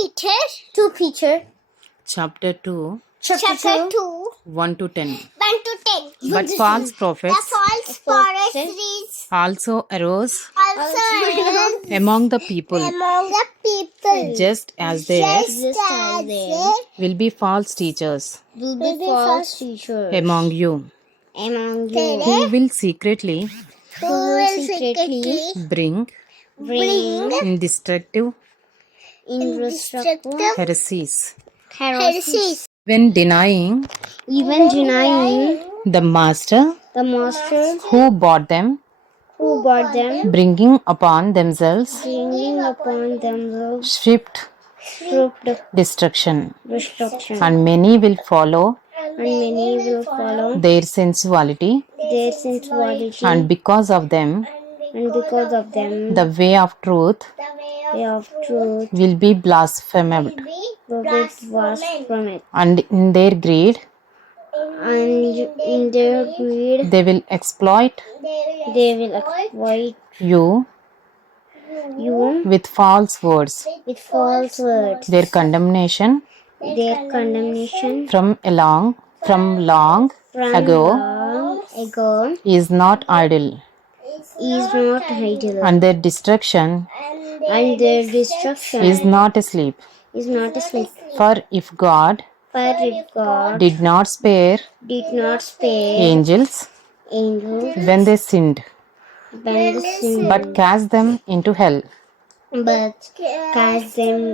Peter. Chapter 2, Chapter 2. 1 to 10. 1 to 10. But false The prophets false prophets also arose also arose among the people, among the people. just as there will be false teachers Will be false teachers among you, among you. who will secretly Who will secretly bring bring in destructive indestructible heresies, heresies. when denying Even denying the master the master who bought them, who bought them, bringing upon themselves bringing upon themselves swift swift destruction. destruction. And many will follow And many will follow their sensuality, their sensuality, and because of them and because of them, the way of truth way of truth will be blasphemed, will be blasphemed. and in their greed And in their greed, they will exploit they will exploit you you with false words. with false words. Their condemnation Their condemnation from long from ago long ago is not idle, is not idle, and their destruction and their destruction is not asleep. is not asleep. For if God For if God did not spare did not spare angels angels when they sinned, when they sinned, but cast them into hell, but cast them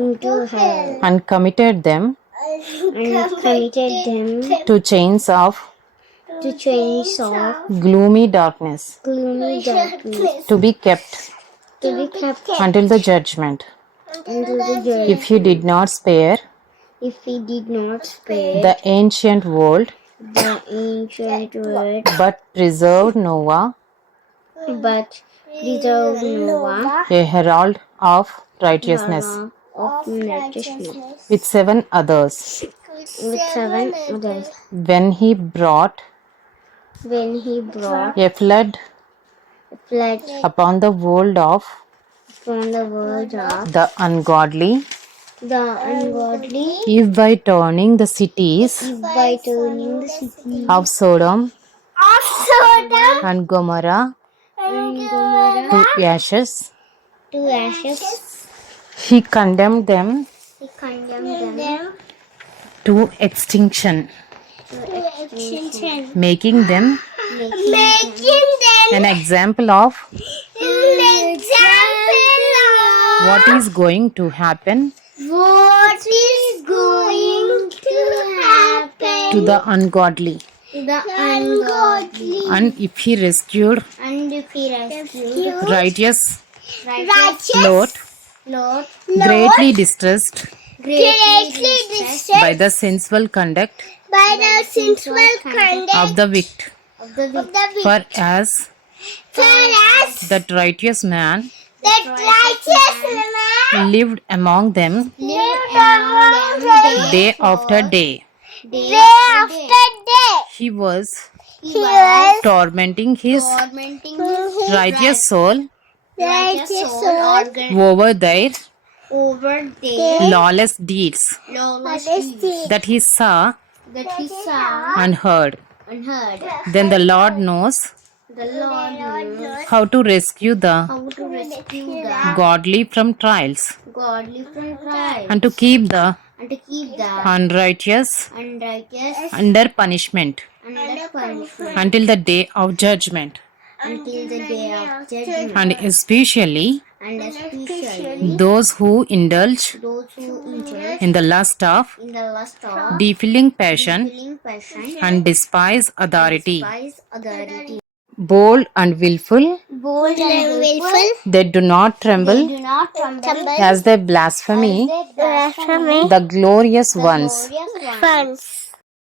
into hell, and committed them and committed them to chains of chains of gloomy darkness, gloomy darkness, to be kept to be kept until the judgment. until the judgment. If he did not spare If he did not spare the ancient world, the ancient world, but preserved Noah, but preserved Noah, a herald of righteousness, of righteousness, with 7 others, with 7 others, when he brought when he brought a flood flood upon the world of from the world of the ungodly, the ungodly, if by turning the cities by turning the city of Sodom of Sodom and Gomorrah and Gomorrah to ashes, to ashes. he condemned them He condemned them to extinction, to extinction, making them making them an example of an example of what is going to happen what is going to happen to the ungodly. to the ungodly. And if he rescued And if he rescued righteous righteous Lot, Lord, greatly distressed greatly distressed by the sensual conduct by the sensual conduct of the wicked, of the wicked. for as Whereas that righteous man that righteous man lived among them lived among them day after day, day after day. he was He was tormenting his tormenting his righteous soul righteous soul over their over their lawless deeds lawless deeds that he saw that he saw and heard. and heard. Then the Lord knows The Lord knows how to rescue the how to rescue the godly from trials, godly from trials, and to keep the and to keep the unrighteous unrighteous under punishment under punishment until the day of judgment, until the day of judgment, and especially and especially those who indulge those who indulge in the lust of in the lust of defiling passion feeling passion and despise authority. despise authority. Bold and willful, Bold and willful, they do not tremble do not tremble as they blaspheme blasphemy the glorious ones. glorious ones.